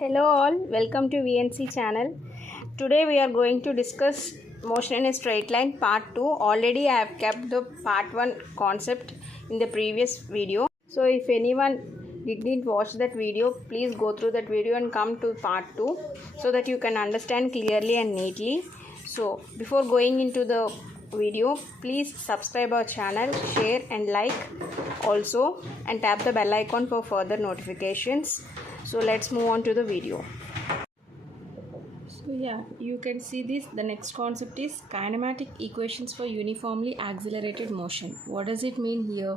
Hello all, welcome to VNC channel. Today we are going to discuss motion in a straight line part 2. Already I have kept the part 1 concept in the previous video. So if anyone didn't watch that video, please go through that video and come to part 2 so that you can understand clearly and neatly. So before going into the video, please subscribe our channel, share and like also, and tap the bell icon for further notifications. So let's move on to the video. So yeah, you can see this. The next concept is kinematic equations for uniformly accelerated motion. What does it mean here?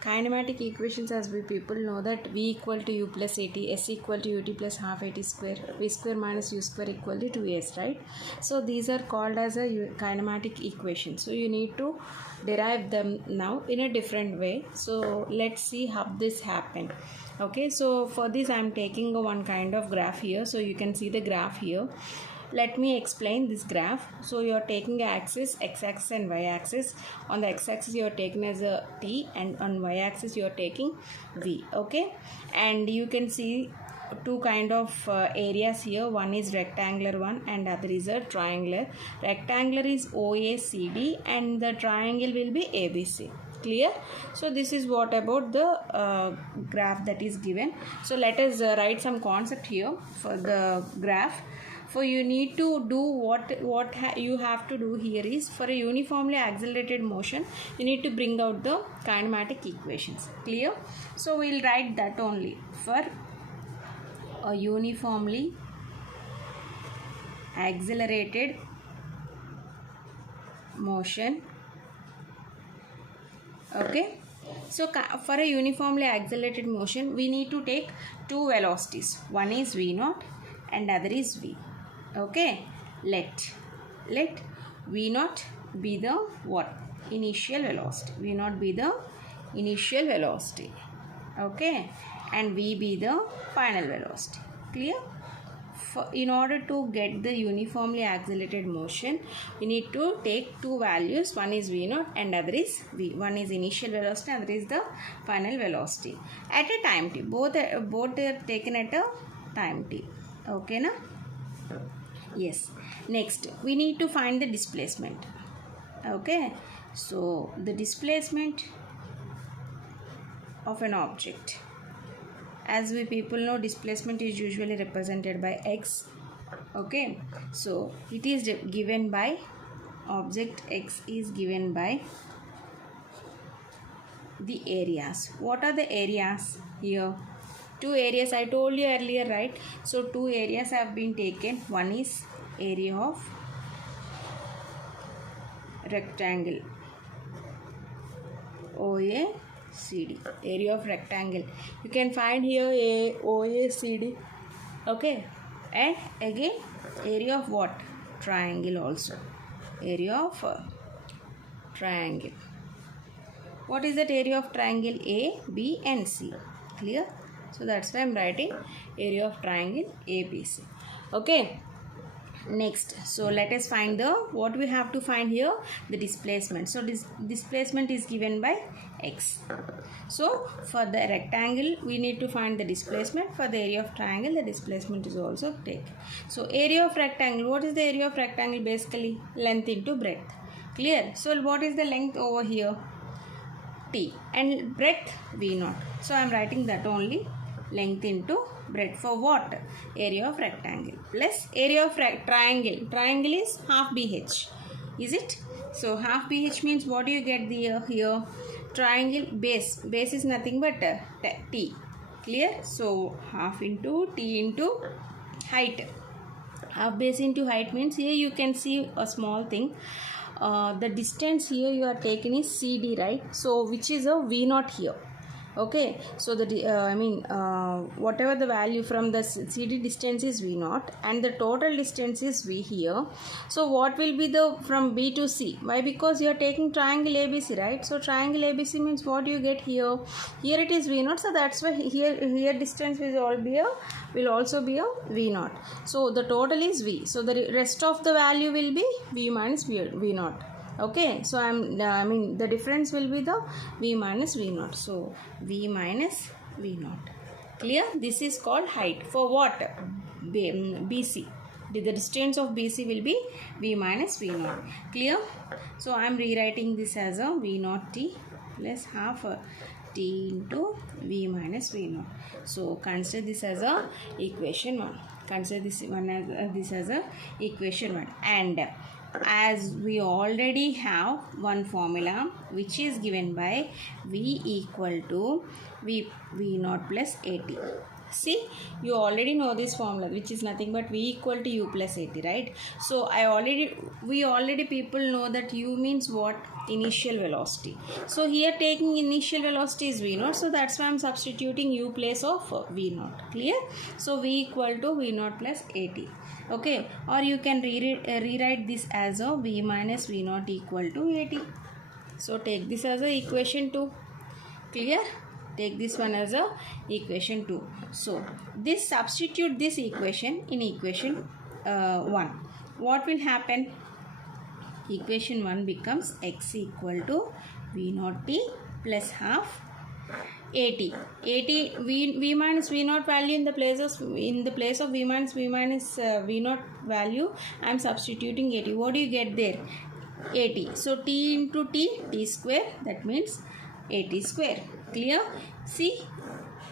Kinematic equations, as we people know, that v equal to u plus at, s equal to ut plus half at square, v square minus u square equal to 2s, right? So these are called as a kinematic equation. So you need to derive them now in a different way. So let's see how this happened. Okay, so for this I am taking one kind of graph here. So you can see the graph here. Let me explain this graph. So you are taking an axis, x-axis and y-axis. On the x-axis you are taking as a t, and on y-axis you are taking v. Okay, and you can see two kind of areas here. One is rectangular one and other is a triangular. Rectangular is OACD and the triangle will be ABC. Clear? So this is what about the graph that is given. So let us write some concept here for the graph. For you need to do what you have to do here is, for a uniformly accelerated motion you need to bring out the kinematic equations. Clear? So we will write that only. For a uniformly accelerated motion, okay, so for a uniformly accelerated motion we need to take two velocities. One is v0 and other is v. Okay, let v0 be the what? Initial velocity. v0 be the initial velocity. Okay, and v be the final velocity. Clear? In order to get the uniformly accelerated motion, we need to take two values. One is v0 and other is v. One is initial velocity, other is the final velocity at a time t. Both are taken at a time t. Okay, na? Yes. Next, we need to find the displacement. Okay, so the displacement of an object. As we people know, displacement is usually represented by x. Okay, so it is given by object x is given by the areas. What are the areas here? Two areas I told you earlier, right? So two areas have been taken. One is area of rectangle, OACD, area of rectangle. You can find here a OACD. Okay, and again area of what? Triangle also. Area of triangle. What is that area of triangle? A, B and C. Clear? So that's why I am writing area of triangle ABC. Okay. Next, so let us find the, what we have to find here, the displacement. So this displacement is given by x. So for the rectangle we need to find the displacement. For the area of triangle the displacement is also taken. So area of rectangle, what is the area of rectangle? Basically length into breadth. Clear? So what is the length over here? T, and breadth v0. So I am writing that only, length into breadth. For what? Area of rectangle plus area of triangle. Triangle is half BH. Is it? So half BH means what do you get here? Triangle base. Base is nothing but T. Clear? So half into T into height. Half base into height means here you can see a small thing. The distance here you are taking is CD, right? So which is a v0 here. Okay, so the whatever the value from the CD distance is v0 and the total distance is v here. So what will be the from B to C? Why? Because you are taking triangle ABC, right? So triangle ABC means what you get here? Here it is v0, so that's why here distance will also be a v0. So the total is v. So the rest of the value will be v minus v0. Okay, so the difference will be the v minus v0. So v minus v0. Clear? This is called height. For what? BC. The distance of BC will be V minus V naught. Clear? So I am rewriting this as a V naught T plus half T into V minus V naught. So consider this as a equation 1. Consider this as a equation 1. And as we already have one formula which is given by V equal to V naught plus AT. See, you already know this formula, which is nothing but V equal to U plus AT, right? So we already people know that U means what? Initial velocity. So here taking initial velocity is V naught, so that's why I'm substituting U place of V naught. Clear? So V equal to V naught plus AT. Okay, or you can rewrite this as a V minus V naught equal to AT. So take this as a equation 2. Clear? Take this one as a equation 2. So this substitute this equation in equation 1. What will happen? Equation 1 becomes x equal to V naught T plus half AT. V minus V naught value in the place of V minus V naught value, I am substituting AT. What do you get there? AT. So T into T square, that means AT square. Clear? See,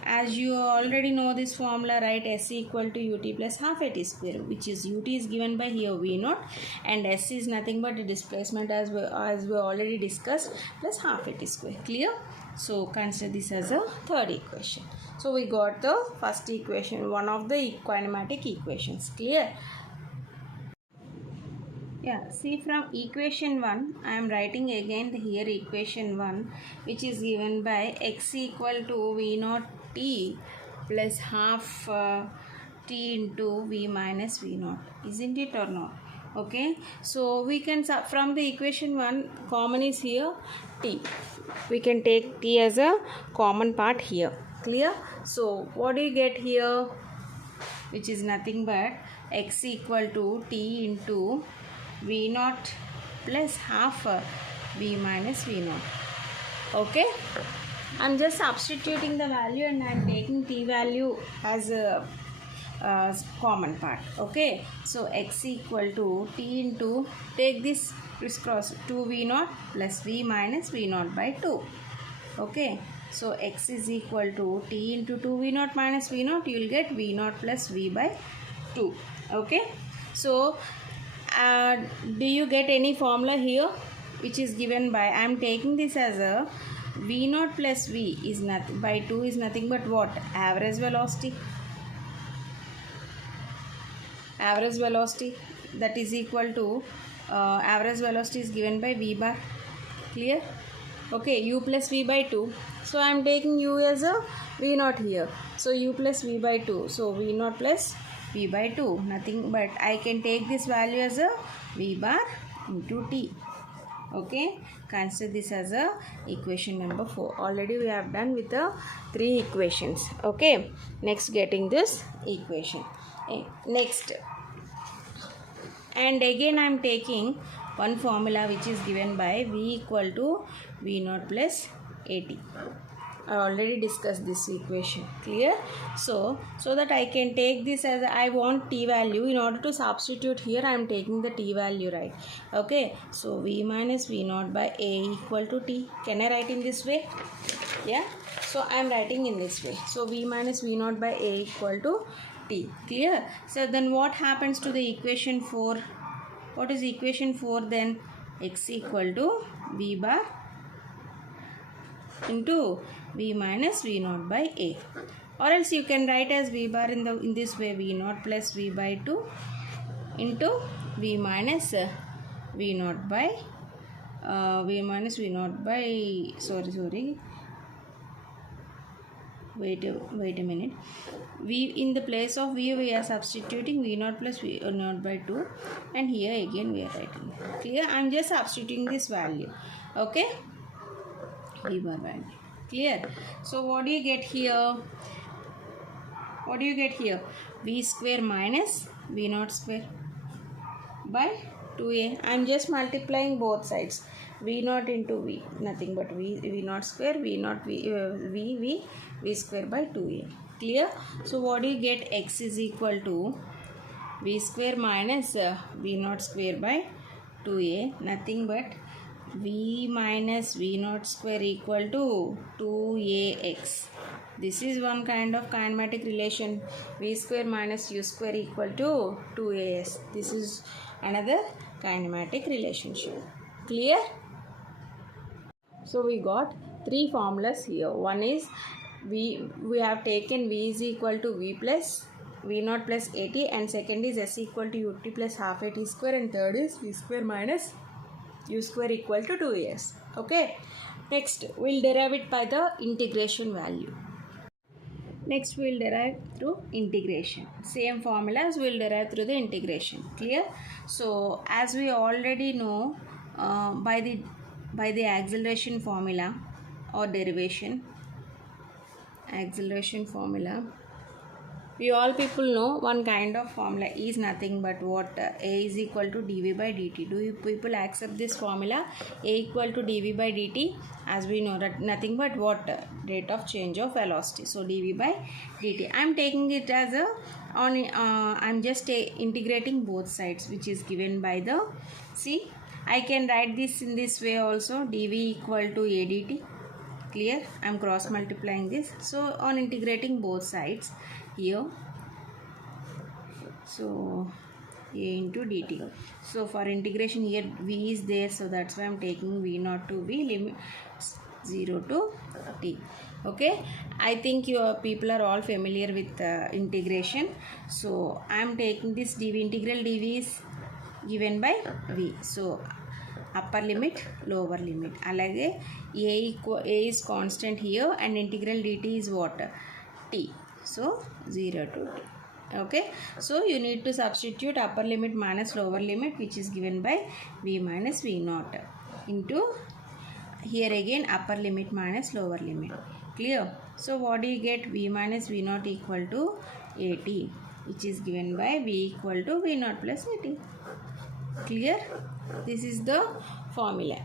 as you already know this formula, right? S equal to UT plus half AT square, which is UT is given by here V naught and S is nothing but the displacement as we already discussed, plus half AT square. Clear? So consider this as a third equation. So we got the first equation, one of the kinematic equations. Clear? Yeah, see, from equation 1, I am writing again here equation 1, which is given by x equal to V naught T plus half T into V minus V naught. Isn't it or not? Okay, so we can, from the equation 1, common is here T. We can take T as a common part here. Clear? So what do you get here? Which is nothing but x equal to T into V naught plus half V minus V naught. Okay, I'm just substituting the value and I'm taking T value as a common part. Okay, so x equal to T into, take this crisscross, 2 V naught plus V minus V naught by 2. Okay, so x is equal to T into 2 V naught minus V naught, you will get V naught plus V by 2. Okay, so do you get any formula here which is given by, I am taking this as a V naught plus V is nothing by 2 is nothing but what? Average velocity. Average velocity, that is equal to average velocity is given by V bar. Clear? Okay, U plus V by 2. So I am taking U as a V naught here. So U plus V by 2. So V naught plus V by 2, nothing but I can take this value as a V bar into T. Okay, consider this as a equation number 4. Already we have done with the 3 equations. Okay, next getting this equation. Next, and again I am taking one formula which is given by V equal to V naught plus AT. I already discussed this equation. Clear? So that I can take this as I want T value. In order to substitute here, I am taking the T value, right? Okay, so V minus V naught by A equal to T. Can I write in this way? Yeah, so I am writing in this way. So V minus V naught by A equal to T. Clear? So then what happens to the equation 4? What is equation 4 then? X equal to V bar into V minus V naught by A, or else you can write as V bar in this way, V naught plus V by 2 into V minus V naught by wait a minute, V in the place of V we are substituting V naught plus V naught by 2, and here again we are writing. Clear? I am just substituting this value. Okay, V bar value. Clear? So what do you get here? What do you get here? V square minus V naught square by 2A. I am just multiplying both sides. V naught into V, nothing but V naught square, V naught V square by 2A. Clear? So what do you get? X is equal to v square minus v naught square by 2a, nothing but v minus v naught square equal to 2ax. This is one kind of kinematic relation, v square minus u square equal to 2as. This is another kinematic relationship. Clear? So we got three formulas here. One is we have taken v is equal to v plus v naught plus at, and second is s equal to ut plus half at square, and third is v square minus u square equal to 2as. Okay. Next we'll derive it by the integration value. Next we'll derive through integration. Same formulas we'll derive through the integration. Clear? So as we already know, by the acceleration formula or derivation, acceleration formula, we all people know one kind of formula is nothing but what? A is equal to dv by dt. Do you people accept this formula? A equal to dv by dt, as we know that nothing but what? Rate of change of velocity. So dv by dt. I am taking it as a I am just integrating both sides, which is given by the, see, I can write this in this way also, dv equal to a dt. Clear? I am cross multiplying this. So on integrating both sides here, so a into dt. So for integration here v is there, so that's why I am taking v naught to v, limit 0 to t. Okay, I think your people are all familiar with integration. So I am taking this dv, integral dv is given by v. So upper limit, lower limit. Alage a is constant here, and integral dt is what? T. So 0 to t. Okay, so you need to substitute upper limit minus lower limit, which is given by v minus v naught, into here again upper limit minus lower limit. Clear? So what do you get? V minus v naught equal to at, which is given by v equal to v naught plus at. Clear? This is the formula.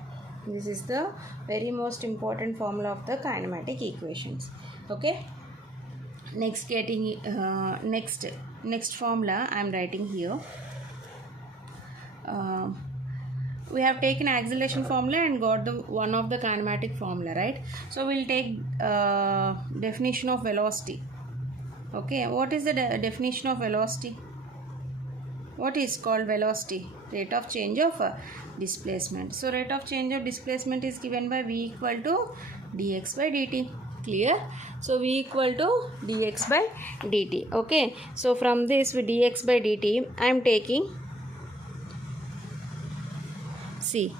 This is the very most important formula of the kinematic equations. Okay. Next next formula I am writing here. We have taken acceleration formula and got the one of the kinematic formula, right? So we'll take definition of velocity. Okay, what is the definition of velocity? What is called velocity? Rate of change of displacement. So rate of change of displacement is given by v equal to dx by dt. Clear? So v equal to dx by dt. Okay, so from this with dx by dt I am taking, see,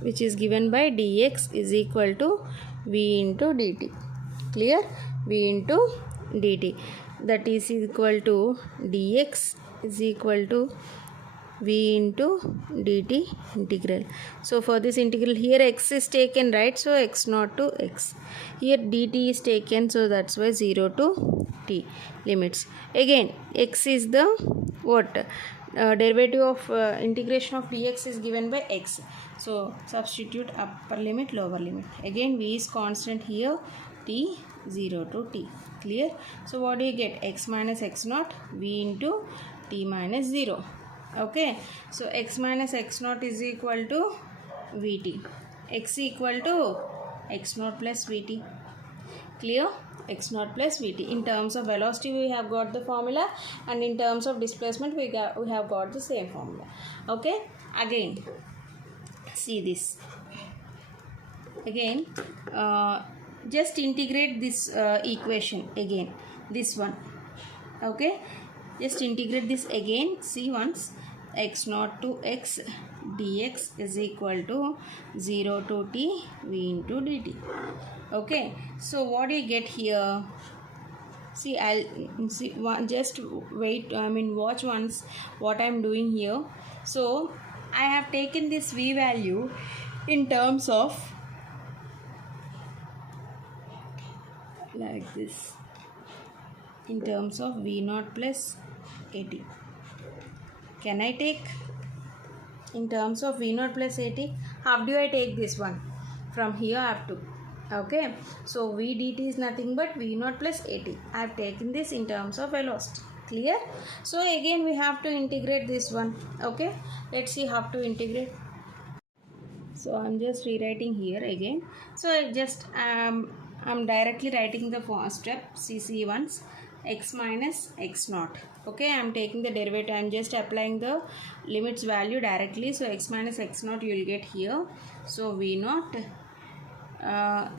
which is given by dx is equal to v into dt. Clear? V into dt, that is equal to dx is equal to v into dt integral. So for this integral here x is taken, right? So x naught to x. Here dt is taken, so that's why 0 to t limits. Again x is the what? Derivative of integration of dx is given by x. So substitute upper limit, lower limit. Again v is constant here, t 0 to t. Clear? So what do you get? X minus x naught, v into t minus 0. Okay, so x minus x naught is equal to vt. X equal to x naught plus vt. Clear? X naught plus vt. In terms of velocity we have got the formula, and in terms of displacement we have got the same formula. Okay, again see this. Again just integrate this equation again, this one. Okay, just integrate this again. See once, x naught to x dx is equal to 0 to t v into dt. Okay, so what do you get here? See, I'll see one, just wait, watch once what I'm doing here. So I have taken this v value in terms of like this, in terms of v naught plus at. Can I take in terms of v naught plus at? How do I take this one? From here up to Okay, so v dt is nothing but v naught plus at. I have taken this in terms of velocity. Clear? So again we have to integrate this one. Okay, let's see how to integrate. So I'm just rewriting here again. So I'm directly writing the step cc once, x minus x naught. Okay, I'm taking the derivative. I'm just applying the limits value directly. So x minus x naught you will get here. So v naught.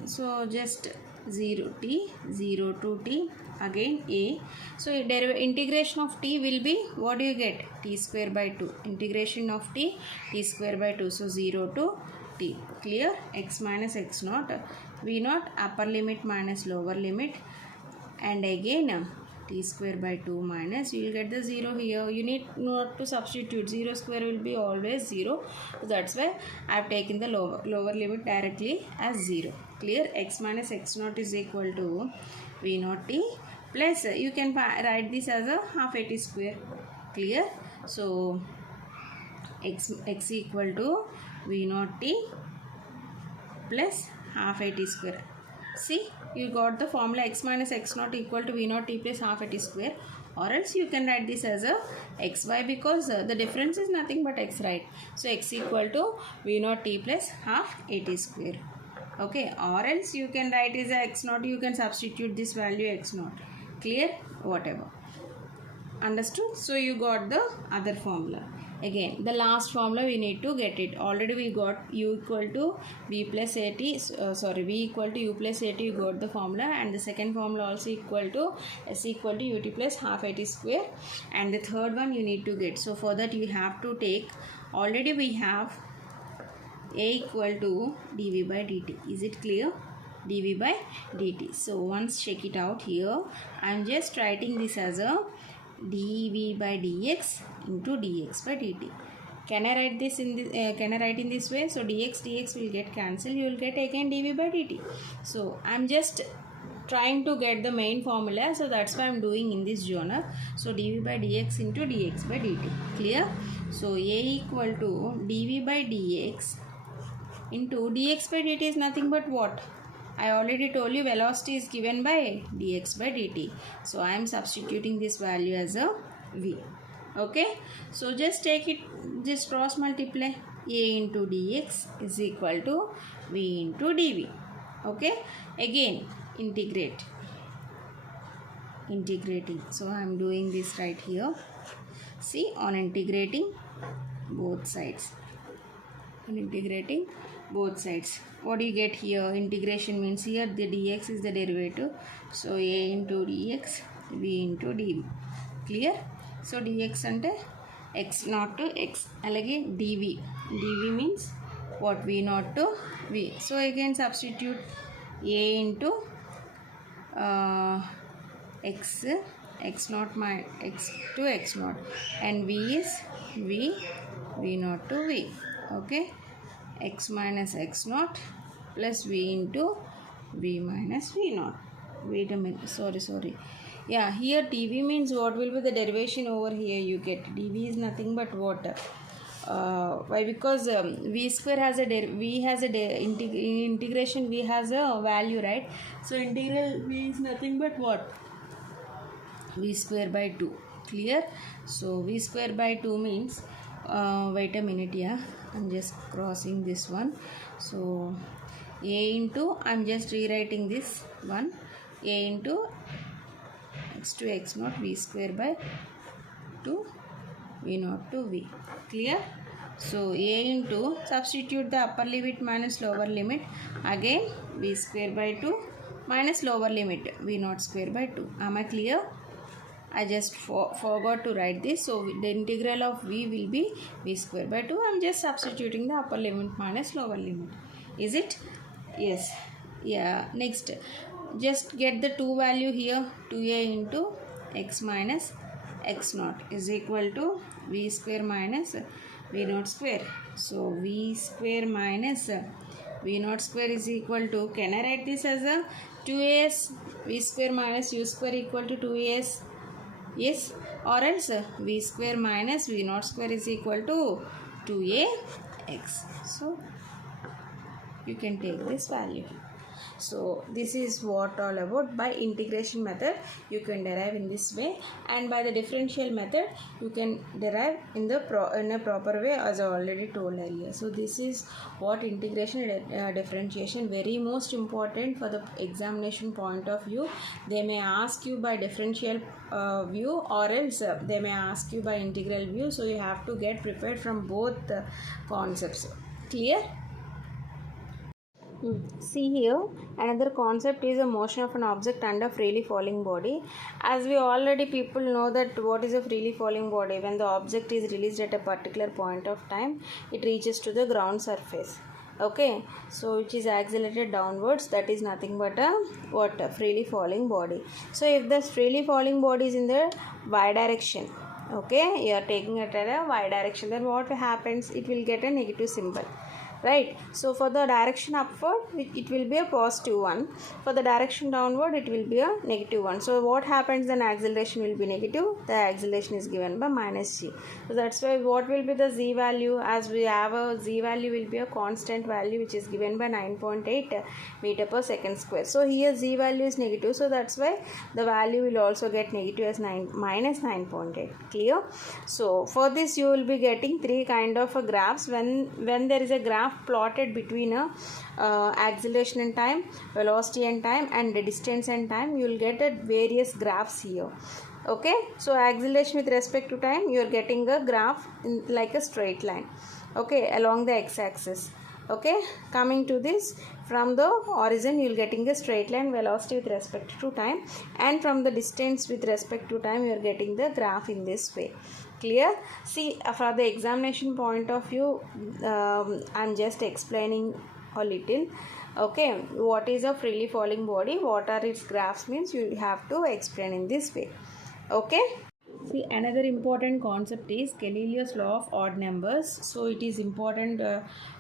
So just 0 t 0 to t again a. So integration of t will be, what do you get? T square by 2. Integration of t square by 2. So 0 to t. Clear? X minus x naught, v naught, upper limit minus lower limit, and again t square by 2 minus, you will get the 0 here. You need not to substitute. 0 square will be always 0. So that's why I have taken the lower limit directly as 0. Clear? X minus x naught is equal to v naught t plus, you can write this as a half at square. Clear? So x equal to v naught t plus half at square. See, you got the formula x minus x naught equal to v naught t plus half at square, or else you can write this as a xy, because the difference is nothing but x, right? So x equal to v naught t plus half at square. Okay, or else you can write as a x naught, you can substitute this value x naught. Clear? Whatever. Understood? So you got the other formula. Again, the last formula we need to get it. Already we got u equal to v plus at, v equal to u plus at, you got the formula, and the second formula also equal to s equal to ut plus half at square, and the third one you need to get. So for that you have to take, already we have a equal to dv by dt. Is it clear? Dv by dt. So once check it out here. I am just writing this as a dv by dx into dx by dt. Can I write this in this? Can I write in this way? So dx will get cancelled. You will get again dv by dt. So I'm just trying to get the main formula. So that's why I'm doing in this genre. So dv by dx into dx by dt. Clear? So a equal to dv by dx into dx by dt is nothing but what? I already told you velocity is given by dx by dt. So I am substituting this value as a v. Okay. So just take it, just cross multiply. A into dx is equal to v into dv. Okay. Again integrate. Integrating. So I am doing this right here. See, on integrating both sides. On integrating both sides, what do you get here? Integration means here the dx is the derivative, so a into dx, v into dv. Clear? So dx ante x naught to x, alage dv means what? V naught to v. So again substitute a into x naught minus x to x naught, and v is v naught to v. Okay, x minus x naught plus v into v minus v naught. Wait a minute, sorry. Yeah, here dv means what will be the derivation over here? You get dv is nothing but what? Why? Because v square has a integration, v has a value, right? So integral v is nothing but what? V square by 2. Clear? So v square by 2 means, wait a minute, yeah, I'm just crossing this one. So a into, I'm just rewriting this one, a into x to x naught, v square by 2, v naught to v. Clear? So a into, substitute the upper limit minus lower limit, again v square by 2 minus lower limit v naught square by 2. Am I clear? I just forgot to write this. So the integral of v will be v square by 2. I am just substituting the upper limit minus lower limit. Is it? Yes. Yeah. Next, just get the 2 value here. 2a into x minus x naught is equal to v square minus v naught square. So v square minus v naught square is equal to, can I write this as a 2as v square minus u square equal to 2as? Yes, or else v square minus v naught square is equal to 2ax. So you can take this value. So this is what all about. By integration method you can derive in this way, and by the differential method you can derive in a proper way, as I already told earlier. So this is what integration and differentiation, very most important for the examination point of view. They may ask you by differential view, or else they may ask you by integral view. So you have to get prepared from both concepts. Clear? See here, another concept is the motion of an object under freely falling body. As we already people know that what is a freely falling body. When the object is released at a particular point of time, it reaches to the ground surface. Okay, so which is accelerated downwards, that is nothing but a freely falling body. So if the freely falling body is in the y direction, okay, you are taking it at a y direction, then what happens? It will get a negative symbol, right? So for the direction upward it will be a positive one, for the direction downward it will be a negative one. So what happens, then acceleration will be negative, the acceleration is given by minus g. So that's why what will be the z value, as we have a z value will be a constant value which is given by 9.8 meter per second square. So here z value is negative, so that's why the value will also get negative as minus 9.8. Clear? So for this you will be getting three kind of graphs. When there is a graph plotted between acceleration and time, velocity and time, and the distance and time, you will get various graphs here. Okay, so acceleration with respect to time, you are getting a graph like a straight line, okay, along the x-axis. Okay, coming to this, from the origin you are getting a straight line velocity with respect to time, and from the distance with respect to time you are getting the graph in this way. Clear? See, for the examination point of view, I'm just explaining a little. Okay, what is a freely falling body, what are its graphs means, you have to explain in this way. Okay. See, another important concept is Galileo's law of odd numbers. So it is important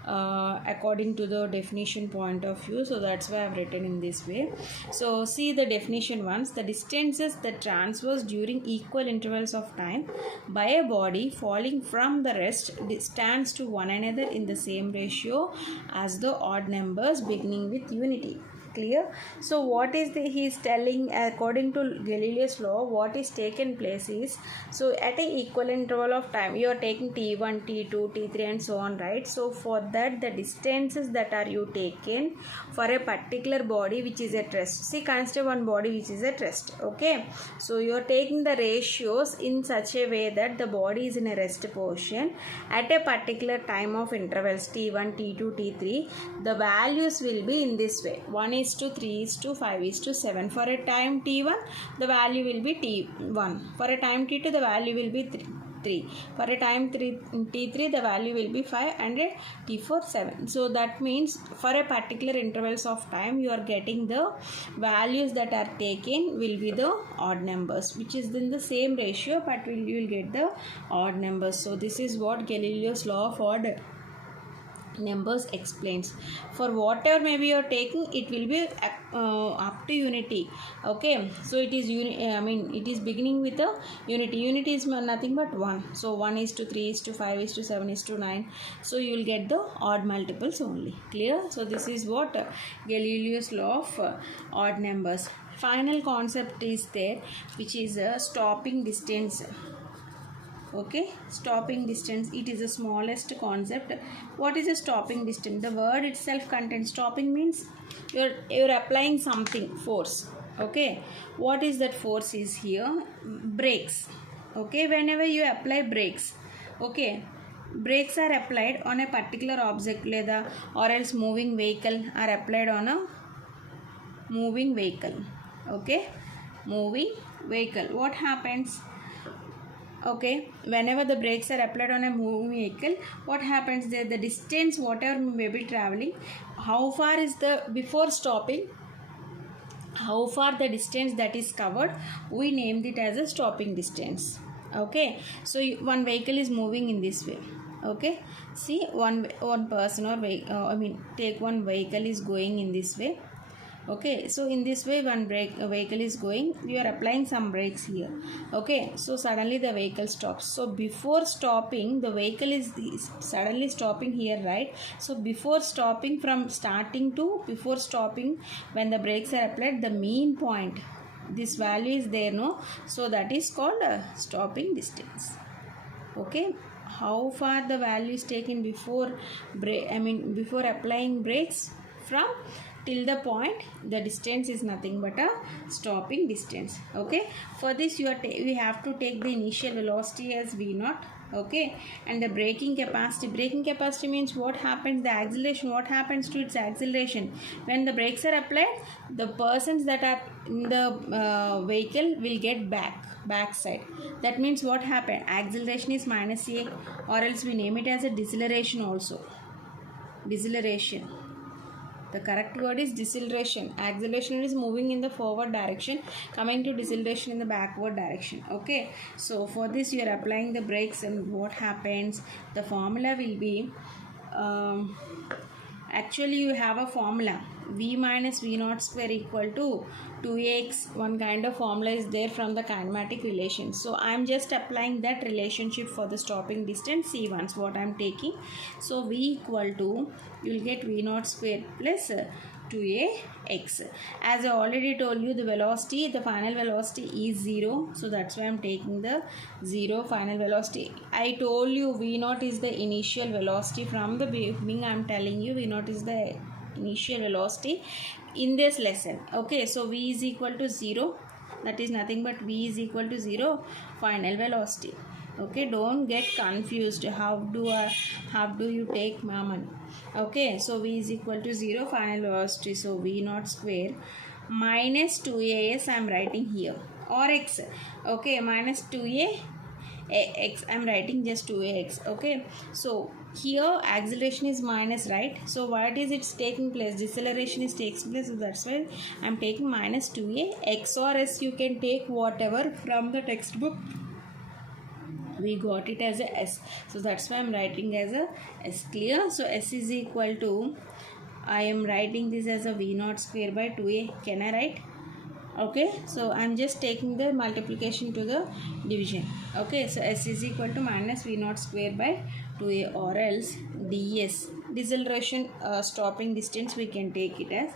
according to the definition point of view. So that's why I've written in this way. So see the definition once. The distances that transverse during equal intervals of time by a body falling from the rest stands to one another in the same ratio as the odd numbers beginning with unity. Clear? So what is he is telling, according to Galileo's law, what is taken place is, so at an equal interval of time you are taking t1, t2, t3 and so on, right? So for that the distances that are you taken for a particular body which is at rest. See, consider one body which is at rest. Okay, so you are taking the ratios in such a way that the body is in a rest position at a particular time of intervals t1, t2, t3. The values will be in this way: 1:3:5:7. For a time t1 the value will be t1, for a time t2 the value will be 3, for a time t3 the value will be 5, and a t4 7. So that means for a particular intervals of time you are getting the values that are taken will be the odd numbers, which is in the same ratio, but you will get the odd numbers. So this is what Galileo's law of odd numbers explains. For whatever maybe you are taking, it will be up to unity. Okay, so it is it is beginning with a unity. Unity is nothing but 1. So 1:3:5:7:9. So you will get the odd multiples only. Clear? So this is what Galileo's law of odd numbers. Final concept is there, which is a stopping distance. Okay, stopping distance, it is the smallest concept. What is a stopping distance? The word itself contains, stopping means you're applying something, force. Okay, what is that force is here? Brakes. Okay, whenever you apply brakes, okay, brakes are applied on a particular object or else moving vehicle are applied on a moving vehicle. Okay, moving vehicle, what happens? Okay, whenever the brakes are applied on a moving vehicle, what happens there? The distance whatever may be traveling, how far is the, before stopping, how far the distance that is covered, we named it as a stopping distance. Okay, so one vehicle is moving in this way. Okay, see, one person or take one vehicle is going in this way. Okay, so in this way one vehicle is going, you are applying some brakes here. Okay, so suddenly the vehicle stops. So before stopping, the vehicle is suddenly stopping here, right? So before stopping, from starting to before stopping, when the brakes are applied, the mean point, this value is there, no? So that is called stopping distance. Okay, how far the value is taken before before applying brakes, from till the point, the distance is nothing but a stopping distance. Okay, for this we have to take the initial velocity as v0. Okay, and the braking capacity means what happens, the acceleration, what happens to its acceleration when the brakes are applied. The persons that are in the vehicle will get backside. That means what happened, acceleration is minus a, or else we name it as a deceleration also. Deceleration, the correct word is deceleration. Acceleration is moving in the forward direction, coming to deceleration in the backward direction. Okay, so for this you are applying the brakes, and what happens, the formula will be actually you have a formula, v minus v0 square equal to 2ax. One kind of formula is there from the kinematic relation. So I am just applying that relationship for the stopping distance c1, what I am taking. So v equal to, you will get v0 square plus 2ax. As I already told you, the velocity, the final velocity is 0. So that's why I am taking the 0 final velocity. I told you v0 is the initial velocity from the beginning. I am telling you v0 is the initial velocity in this lesson. Okay, so v is equal to 0, that is nothing but v is equal to 0 final velocity. Okay, don't get confused, how do you take maman. Okay, so v is equal to 0 final velocity, so v0 square minus 2as I am writing here, or x. Okay, minus 2a x I am writing just 2ax. Okay, so here acceleration is minus, right? So what is it's taking place, deceleration is takes place, so that's why I am taking minus 2a x, or s you can take whatever from the textbook. We got it as a s, so that's why I am writing as a s. Clear? So s is equal to, I am writing this as a v0 square by 2a. Can I write? Okay, so I am just taking the multiplication to the division. Okay, so s is equal to minus v0 square by 2a, or else ds, deceleration stopping distance, we can take it as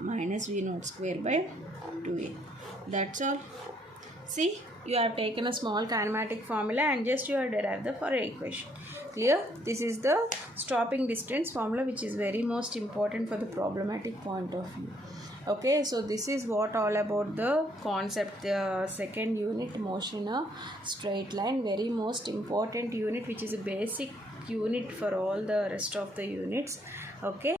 minus v0 square by 2a. That's all. See, you have taken a small kinematic formula and just you have derived the Fourier equation. Clear? This is the stopping distance formula, which is very most important for the problematic point of view. Okay, so this is what all about the concept, the second unit, motion in a straight line, very most important unit, which is a basic unit for all the rest of the units. Okay.